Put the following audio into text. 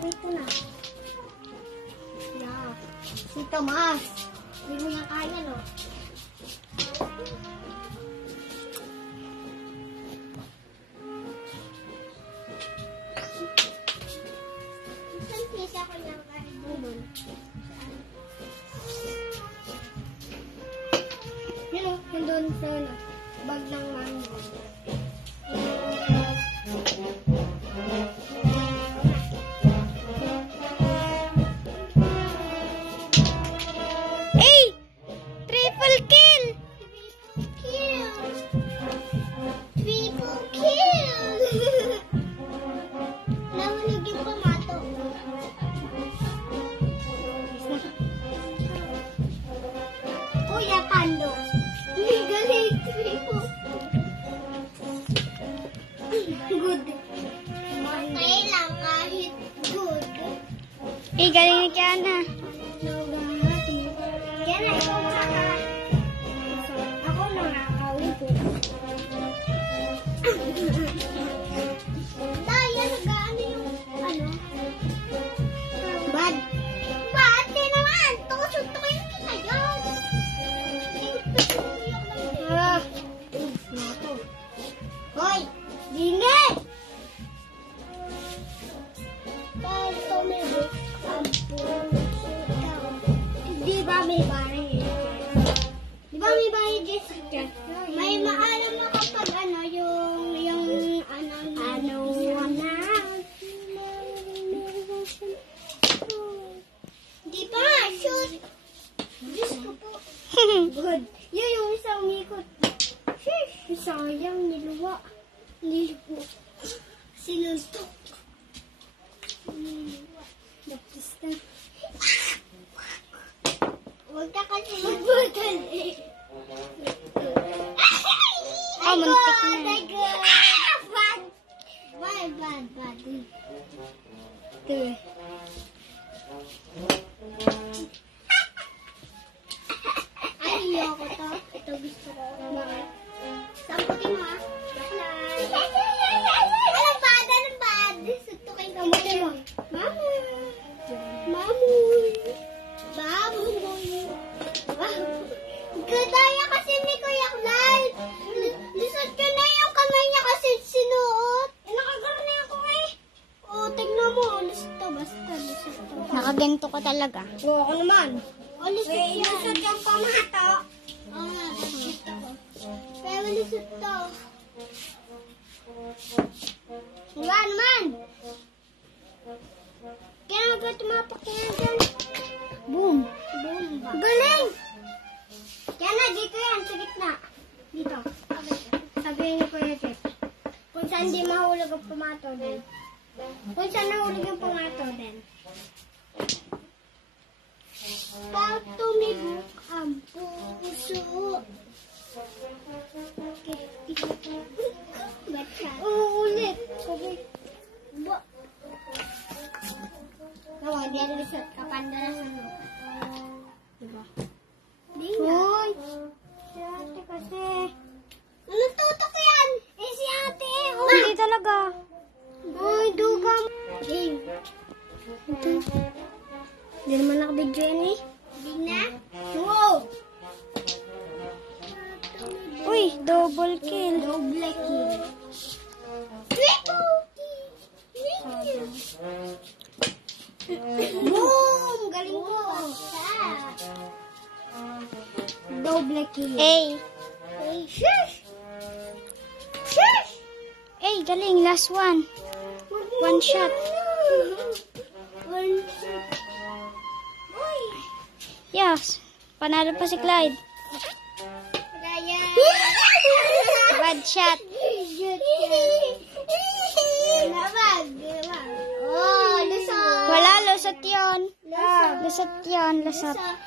Sabit ko na. Yeah. Si Tomas. Hindi mo niya kaya, no? Isang pisa ko lang kahit bulol. Yun o, yun doon sa bag ng mango. Galing ni Kiana. Kiana, ikaw ako nakakawin ko. Dahil nag-ano yung bad. Bad din naman. Tukusok-tukoy kita yun. Hoy! Dine! Ito may Di ba may bahay Jessica? May maalam mo kapag Di ba? Shoot! Diyos ko po. Good. Yun yung isang umikot. Sheesh! Sayang, niluwa. Niluwa. Sinuntok. Niluwa. Napistan. Huwag ka kasi magbutan eh. Oh, muntik na. Bad. Ayoko to. Ito gusto ko. Bakit? Samputin mo ah. Anong bad? Suntukin ka mo. Mamoy. Gadaya kasi ni Kuya Clyde. Lisod ko na yung kamay niya kasi sinuot. Nakagarni ako eh. O, tignan mo. Lisod to. Basta lisod to. Nakaganto ka talaga. Oo, ako naman. O, lisod yan. Lisod yung pamato. Oo nga, lisod ako. Pero lisod to. Wala naman. Kaya nga ba tumapak yan dyan? Boom. Galing! Kaya na, dito yan, sa gitna. Dito. Sabihin niyo po yun, Jet. Kung saan di mahulog ang pumato din. Kung saan nahulog yung pumato din. Pag tumibok ang puso. Uulit. Nawa, diyan lisot. Kapanda na sa loob. Diba? Hoy! Si ate kasi. Anong tutok yan? Eh si ate. Hindi talaga. Ay, dugam. Game. Hindi naman nakabidyo yan eh. Hindi na? Wow! Uy, double kill. Double kill. Boom! Galing ko. Double kill. Hey. Shush! Shush! Hey, galing. Last one. One shot. One shot. Uy! Yes. Panalo pa si Clyde. Ryan! Bad shot. Oh, lusot. Wala, lusot yun. Lusot. Lusot yun, lusot. Lusot.